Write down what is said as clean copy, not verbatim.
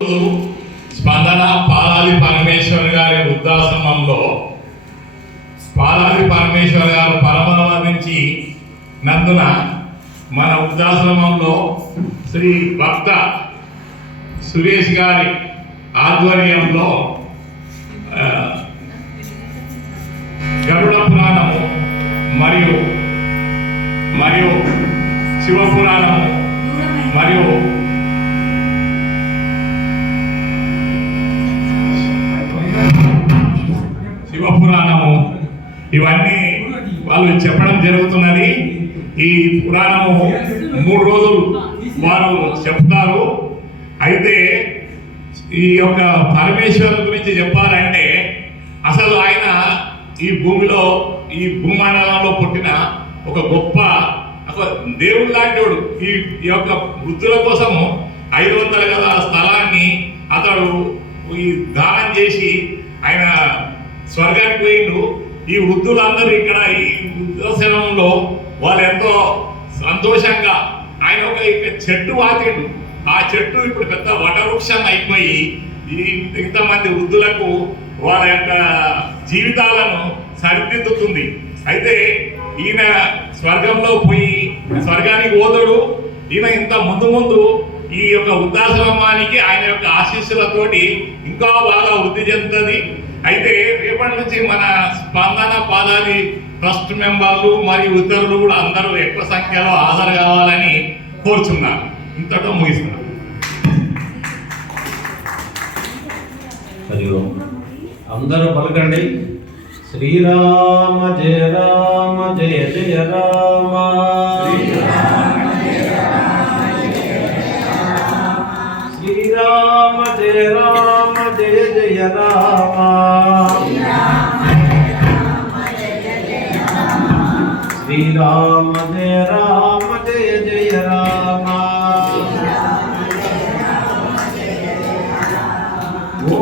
స్పందన పాలాది పరమేశ్వర్ గారి వృద్ధాశ్రమంలో పాలాది పరమేశ్వర్ గారు పరమవరించి నందున మన వృద్ధాశ్రమంలో శ్రీ భక్త సురేష్ గారి ఆధ్వర్యంలో గరుడ పురాణము మరియు మరియు శివ పురాణము మరియు శివ పురాణము ఇవన్నీ వాళ్ళు చెప్పడం జరుగుతున్నది. ఈ పురాణము 3 రోజులు వారు చెప్తారు. అయితే ఈ యొక్క పరమేశ్వరు గురించి చెప్పాలంటే అసలు ఆయన ఈ భూమిలో ఈ భూమండలంలో పుట్టిన ఒక గొప్ప దేవుడు లాంటివాడు. ఈ యొక్క వృద్ధుల కోసము 500 గజాల స్థలాన్ని అతడు ఈ దానం చేసి ఆయన స్వర్గానికి పోయిండు. ఈ వృద్ధులందరూ ఇక్కడ ఈ వృద్ధాశ్రమంలో వాళ్ళు ఎంతో సంతోషంగా ఆయన ఒక చెట్టు వాతిండు. ఆ చెట్టు ఇప్పుడు పెద్ద వటవృక్షం అయిపోయి ఇంతమంది వృద్ధులకు వాళ్ళ యొక్క జీవితాలను సరిదిద్దుతుంది. అయితే ఈయన స్వర్గంలో పోయి స్వర్గానికి పోతాడు. ఈయన ఇంత ముందు ఈ యొక్క వృద్ధాశ్రమానికి ఆయన యొక్క ఆశీస్సులతోటి ఇంకా బాగా వృద్ధి చెందుతుంది. అయితే రేపటి నుంచి మన స్పందన పాలాది ట్రస్ట్ మెంబర్లు మరియు ఇతరులు కూడా అందరూ ఎక్కువ సంఖ్యలో హాజరు కావాలని కోరుచున్నాను. ఇంతతో ముగిస్తున్నాను. అందరూ పలకండి. శ్రీరామ జయ రామ జయ జయ రామ, శ్రీరామ జయ రామ జయ జయ రామ, శ్రీరామ జయ రామ జయ జయ రామ. ఓ